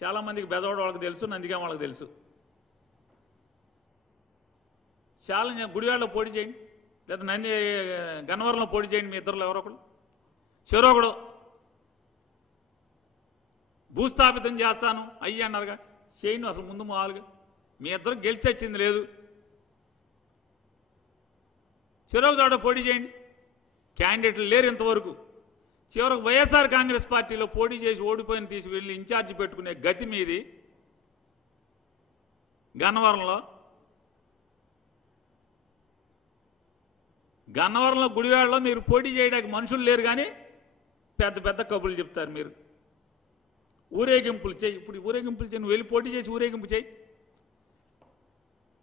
చాలామందికి బెజవాడ వాళ్ళకి తెలుసు, నందిగామ వాళ్ళకి తెలుసు. చాలా గుడివాడలో పోటీ చేయండి, లేదా గన్నవరంలో పోటీ చేయండి. మీ ఇద్దరులో ఎవరో ఒకడు, చెరొకడు భూస్థాపితం చేస్తాను అయ్యి అన్నారుగా, చేయండి. అసలు ముందు మామూలుగా మీ ఇద్దరు గెలిచి వచ్చింది లేదు. చెరొక చోట పోటీ చేయండి. క్యాండిడేట్లు లేరు ఇంతవరకు. చివరకు వైఎస్ఆర్ కాంగ్రెస్ పార్టీలో పోటీ చేసి ఓడిపోయిన తీసుకువెళ్ళి ఇన్ఛార్జి పెట్టుకునే గతి మీది. గన్నవరంలో గుడివాడలో మీరు పోటీ చేయడానికి మనుషులు లేరు, కానీ పెద్ద పెద్ద కబుర్లు చెప్తారు మీరు. ఊరేగింపులు చేయి. ఇప్పుడు ఊరేగింపులు చేయి, నువ్వు వెళ్ళి పోటీ చేసి ఊరేగింపు చేయి.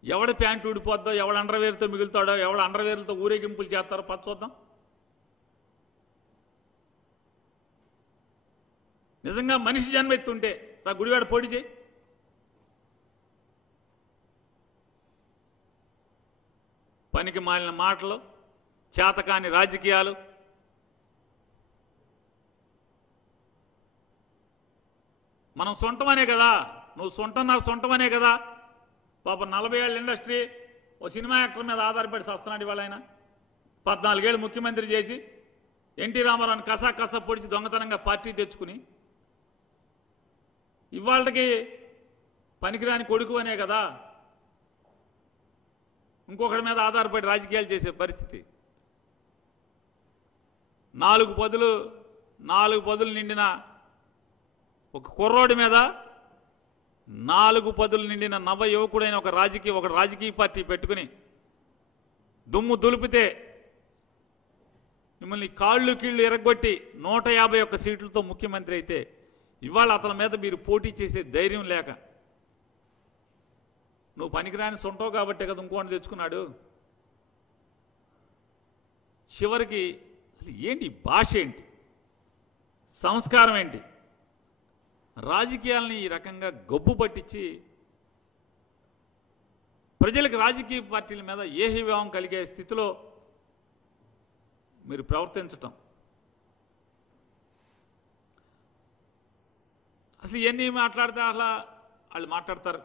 ఎవడ ప్యాంటు ఊడిపోద్దో, ఎవడ అండర్వేర్తో మిగులుతాడో, ఎవడ అండర్వేర్లతో ఊరేగింపులు చేస్తారో చూద్దాం. నిజంగా మనిషి జన్మెత్తుంటే నా గుడివాడ పోటీ చేయి. పనికి మాలిన మాటలు, చేతకాని రాజకీయాలు, మనం సొంటమనే కదా, నువ్వు సొంటమనే కదా. పాప 40 ఏళ్ళ ఇండస్ట్రీ, ఓ సినిమా యాక్టర్ మీద ఆధారపడి వస్తున్నాడు ఇవాళ. ఆయన 14 ఏళ్ళు ముఖ్యమంత్రి చేసి ఎన్టీ రామారావుని కసా పొడిచి దొంగతనంగా పార్టీ తెచ్చుకుని ఇవాళకి పనికిరాని కొడుకు అనే కదా ఇంకొకటి మీద ఆధారపడి రాజకీయాలు చేసే పరిస్థితి. 4 పదులు నిండిన ఒక కుర్రోడి మీద 4 పదులు నిండిన నవ యువకుడైన ఒక రాజకీయ పార్టీ పెట్టుకుని దుమ్ము దులిపితే మిమ్మల్ని కాళ్ళు కీళ్లు ఎరగొట్టి 151 సీట్లతో ముఖ్యమంత్రి అయితే ఇవాళ అతని మీద మీరు పోటీ చేసే ధైర్యం లేక, నువ్వు పనికిరాని సొంటో కాబట్టే కదా ఇంకోటి తెచ్చుకున్నాడు. చివరికి అసలు ఏంటి భాష, ఏంటి సంస్కారం, ఏంటి? రాజకీయాలని ఈ రకంగా గొబ్బు పట్టించి ప్రజలకు రాజకీయ పార్టీల మీద ఏహీభావం కలిగే స్థితిలో మీరు ప్రవర్తించటం, అసలు ఇవన్నీ మాట్లాడితే అసలు వాళ్ళు మాట్లాడతారు.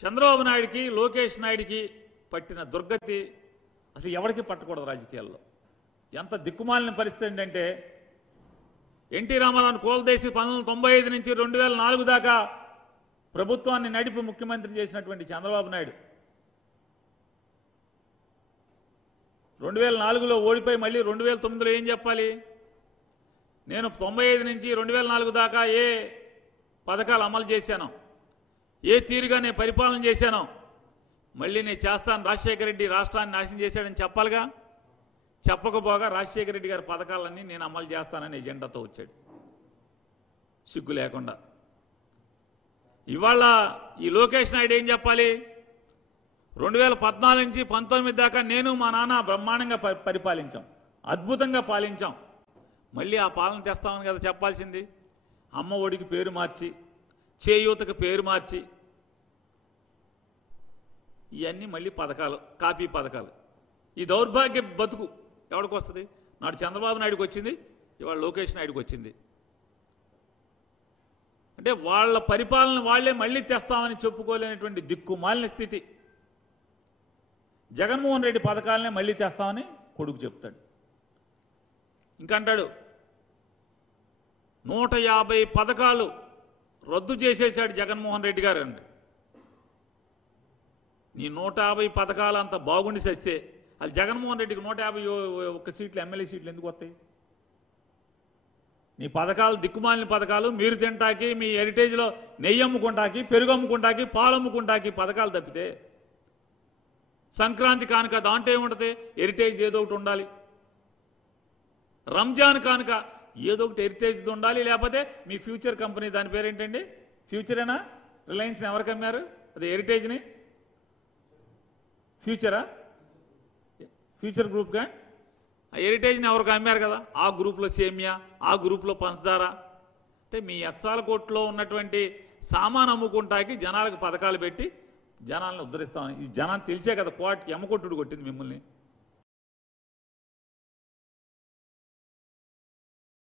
చంద్రబాబు నాయుడికి, లోకేష్ నాయుడికి పట్టిన దుర్గతి అసలు ఎవరికి పట్టకూడదు రాజకీయాల్లో. ఎంత దిక్కుమాలిన పరిస్థితి ఏంటంటే, ఎన్టీ రామారావును కోల్దేసి 1995 నుంచి 2004 దాకా ప్రభుత్వాన్ని నడిపి ముఖ్యమంత్రి చేసినటువంటి చంద్రబాబు నాయుడు 2004లో ఓడిపోయి మళ్ళీ 2009లో ఏం చెప్పాలి? నేను 95 నుంచి 2004 దాకా ఏ పథకాలు అమలు చేశానో, ఏ తీరుగా నేను పరిపాలన చేశానో మళ్ళీ నేను చేస్తాను. రాజశేఖర రెడ్డి రాష్ట్రాన్ని నాశనం చేశాడని చెప్పాలిగా. చెప్పకపోగా రాజశేఖర రెడ్డి గారి పథకాలన్నీ నేను అమలు చేస్తానని ఎజెండాతో వచ్చాడు సిగ్గు లేకుండా. ఇవాళ ఈ లోకేష్ నాయుడు ఏం చెప్పాలి? 2014 నుంచి 19 దాకా నేను మా నాన్న బ్రహ్మాండంగా పరిపాలించాం, అద్భుతంగా పాలించాం. మళ్ళీ ఆ పాలన తెస్తామని కదా చెప్పాల్సింది. అమ్మ ఒడికి పేరు మార్చి, చేయూతకు పేరు మార్చి, ఇవన్నీ మళ్ళీ పథకాలు, కాపీ పథకాలు. ఈ దౌర్భాగ్య బతుకు ఎవరికి వస్తుంది? నాడు చంద్రబాబు నాయుడుకి వచ్చింది, ఇవాళ లోకేష్ నాయుడుకి వచ్చింది. అంటే వాళ్ళ పరిపాలన వాళ్లే మళ్ళీ తెస్తామని చెప్పుకోలేనటువంటి దిక్కుమాలిన స్థితి. జగన్మోహన్ రెడ్డి పథకాలనే మళ్ళీ తెస్తామని కొడుకు చెప్తాడు. ఇంకంటాడు 150 పథకాలు రద్దు చేసేశాడు జగన్మోహన్ రెడ్డి గారు అండి. నీ 150 పథకాలు అంత బాగుండి సస్తే అది జగన్మోహన్ రెడ్డికి 151 సీట్లు, ఎమ్మెల్యే సీట్లు ఎందుకు వస్తాయి? నీ పథకాలు దిక్కుమాలిన పథకాలు, మీరు తింటాకి, మీ హెరిటేజ్లో నెయ్యి అమ్ముకుంటాకి, పెరుగు అమ్ముకుంటాకి, పాలు అమ్ముకుంటాకి పథకాలు తప్పితే సంక్రాంతి కానుక దాంట్లో ఏముంటుంది? హెరిటేజ్ ఏదో ఒకటి ఉండాలి. రంజాన్ కానుక ఏదో ఒకటి హెరిటేజ్ ఉండాలి. లేకపోతే మీ ఫ్యూచర్ కంపెనీ, దాని పేరేంటండి? ఫ్యూచరేనా? రిలయన్స్ని ఎవరికి అమ్మారు? అది హెరిటేజ్ని ఫ్యూచర్ గ్రూప్గా ఆ హెరిటేజ్ని ఎవరికి అమ్మారు కదా. ఆ గ్రూప్లో సేమియా, ఆ గ్రూప్లో పంచదార. అంటే మీ ఎచ్చాల కోట్లో ఉన్నటువంటి సామాన్ అమ్ముకుంటాకి జనాలకు పథకాలు పెట్టి జనాలను ఉద్ధరిస్తామని. ఈ జనాన్ని తెలిసే కదా కోటికి ఎమ్మకొట్టుడు కొట్టింది మిమ్మల్ని.